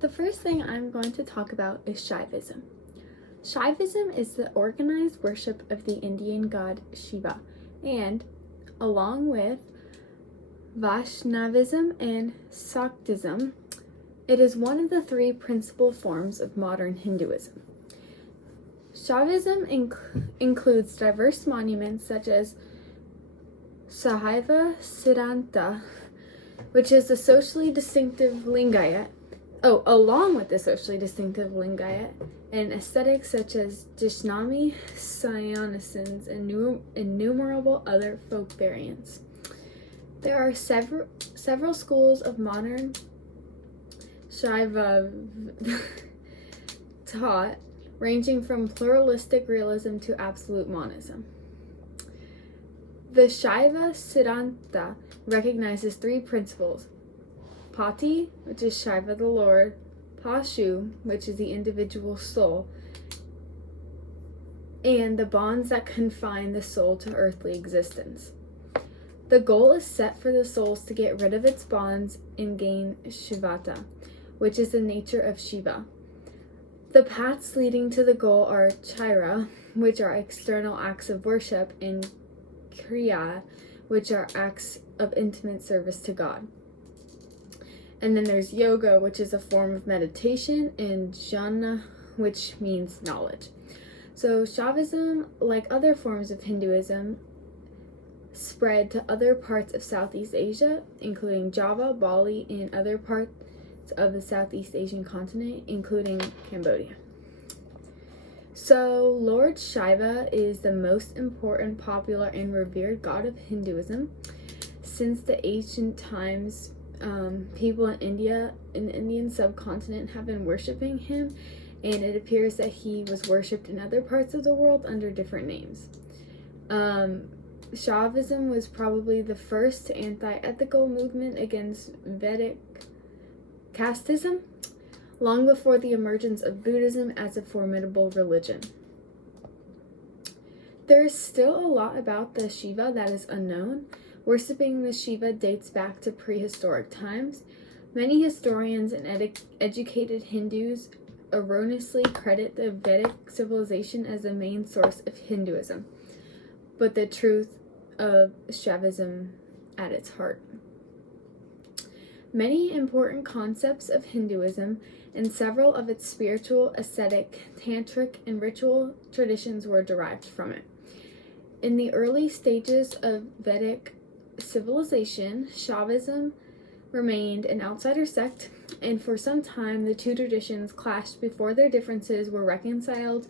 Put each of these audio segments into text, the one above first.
The first thing I'm going to talk about is Shaivism. Shaivism is the organized worship of the Indian god Shiva, and along with Vaishnavism and Shaktism, it is one of the three principal forms of modern Hinduism. Shaivism includes diverse monuments such as Shaiva Siddhanta, which is the socially distinctive Lingayat, along with the socially distinctive Lingayat, and aesthetics such as Jishnami, Sionisms, and innumerable other folk variants. There are several schools of modern Shaiva taught, ranging from pluralistic realism to absolute monism. The Shaiva Siddhanta recognizes three principles: Pati, which is Shiva the Lord; Pashu, which is the individual soul; and the bonds that confine the soul to earthly existence. The goal is set for the souls to get rid of its bonds and gain Shivata, which is the nature of Shiva. The paths leading to the goal are Chaira, which are external acts of worship, and Kriya, which are acts of intimate service to God. And then there's yoga, which is a form of meditation, and jnana, which means knowledge. So Shaivism, like other forms of Hinduism, spread to other parts of Southeast Asia, including Java, Bali, and other parts of the Southeast Asian continent, including Cambodia. So Lord Shiva is the most important, popular, and revered god of Hinduism. Since the ancient times, people in India, in the Indian subcontinent, have been worshiping him, and it appears that he was worshipped in other parts of the world under different names. Shaivism was probably the first anti-ethical movement against Vedic casteism, long before the emergence of Buddhism as a formidable religion. There is still a lot about the Shiva that is unknown. Worshipping the Shiva dates back to prehistoric times. Many historians and educated Hindus erroneously credit the Vedic civilization as the main source of Hinduism, but the truth of Shaivism at its heart. Many important concepts of Hinduism and several of its spiritual, ascetic, tantric, and ritual traditions were derived from it. In the early stages of Vedic civilization, Shaivism remained an outsider sect, and for some time the two traditions clashed before their differences were reconciled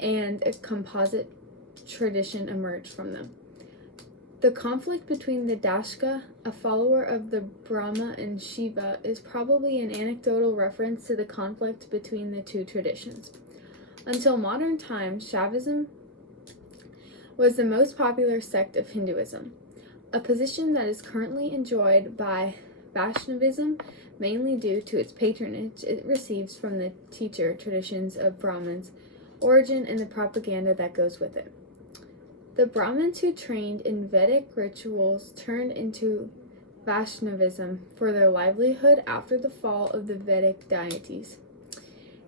and a composite tradition emerged from them. The conflict between the Dakshaka, a follower of the Brahma, and Shiva is probably an anecdotal reference to the conflict between the two traditions. Until modern times, Shaivism was the most popular sect of Hinduism, a position that is currently enjoyed by Vaishnavism, mainly due to its patronage it receives from the teacher traditions of Brahmins' origin and the propaganda that goes with it. The Brahmins who trained in Vedic rituals turned into Vaishnavism for their livelihood after the fall of the Vedic deities.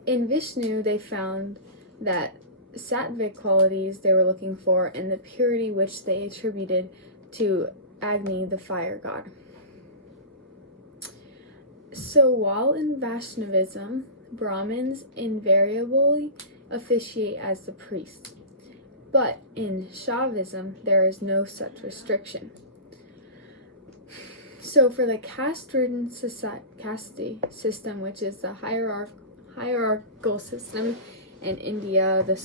In Vishnu, they found that sattvic qualities they were looking for and the purity which they attributed to Agni, the fire god. So while in Vaishnavism, Brahmins invariably officiate as the priests, but in Shaivism, there is no such restriction. So for the caste-ridden caste system, which is the hierarchical system in India, the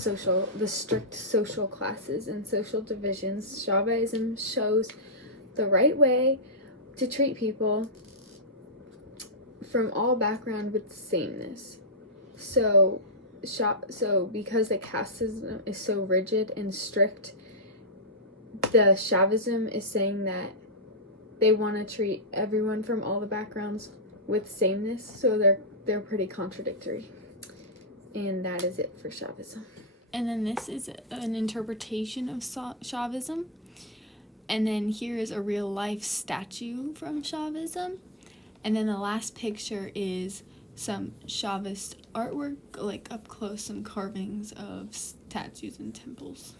strict social classes and social divisions, Shaivism shows the right way to treat people from all background with sameness. So because the caste system is so rigid and strict, the Shaivism is saying that they want to treat everyone from all the backgrounds with sameness, so they're pretty contradictory. And that is it for Shaivism. And then this is an interpretation of Shaivism. And then here is a real life statue from Shaivism. And then the last picture is some Shaivist artwork, like up close, some carvings of statues and temples.